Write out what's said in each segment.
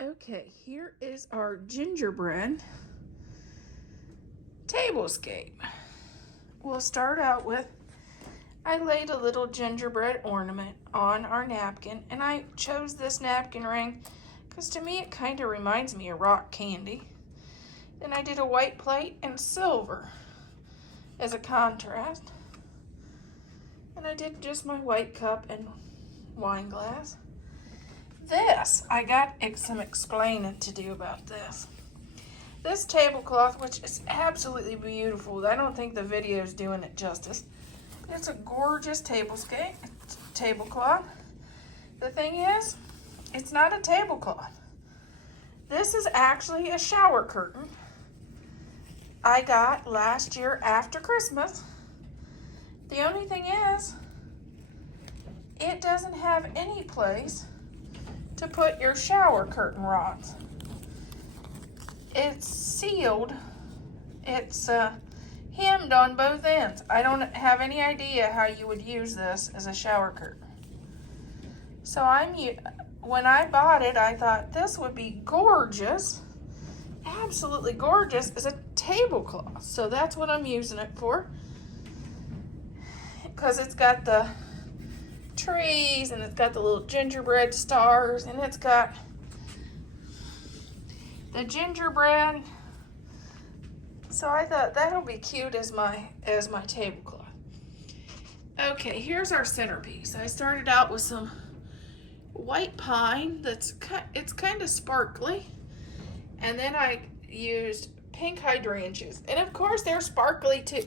Okay, here is our gingerbread tablescape. We'll start out with, I laid a little gingerbread ornament on our napkin, and I chose this napkin ring because to me it kind of reminds me of rock candy. Then I did a white plate and silver as a contrast. And I did just my white cup and wine glass. This, I got some explaining to do about this. This tablecloth, which is absolutely beautiful, I don't think the video is doing it justice. It's a gorgeous tablecloth. The thing is, it's not a tablecloth. This is actually a shower curtain I got last year after Christmas. The only thing is, it doesn't have any place to put your shower curtain rods. It's sealed. It's hemmed on both ends. I don't have any idea how you would use this as a shower curtain. So when I bought it, I thought this would be gorgeous, absolutely gorgeous as a tablecloth. So that's what I'm using it for. Because it's got the trees and it's got the little gingerbread stars and it's got the gingerbread. So I thought that'll be cute as my tablecloth. Okay, here's our centerpiece. I started out with some white pine it's kind of sparkly, and then I used pink hydrangeas, and of course they're sparkly too.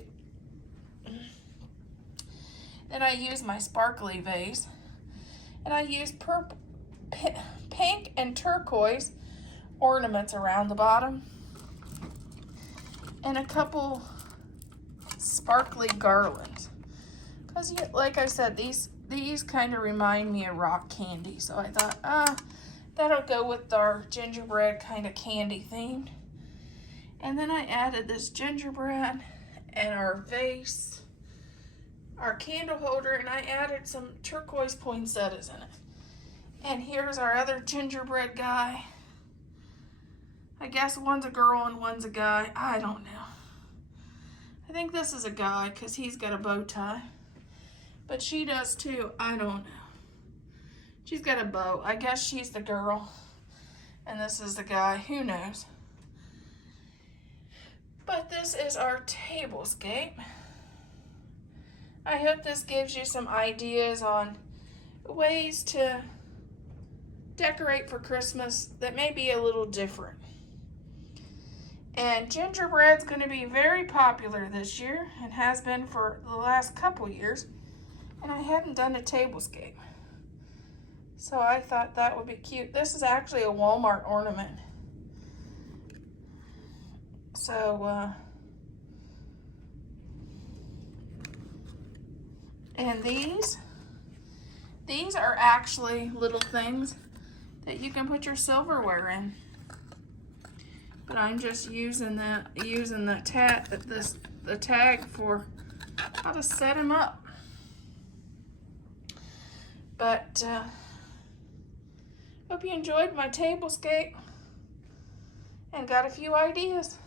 Then I used my sparkly vase, and I used pink and turquoise ornaments around the bottom, and a couple sparkly garlands. Because, like I said, these kind of remind me of rock candy, so I thought, that'll go with our gingerbread kind of candy themed. And then I added this gingerbread and our vase, our candle holder, and I added some turquoise poinsettias in it. And here's our other gingerbread guy. I guess one's a girl and one's a guy. I don't know. I think this is a guy because he's got a bow tie. But she does too. I don't know. She's got a bow. I guess she's the girl. And this is the guy. Who knows? But this is our tablescape. I hope this gives you some ideas on ways to decorate for Christmas that may be a little different. And gingerbread's going to be very popular this year and has been for the last couple years. And I hadn't done a tablescape. So I thought that would be cute. This is actually a Walmart ornament. So, and these are actually little things that you can put your silverware in. But I'm just using the tag for how to set them up. But hope you enjoyed my tablescape and got a few ideas.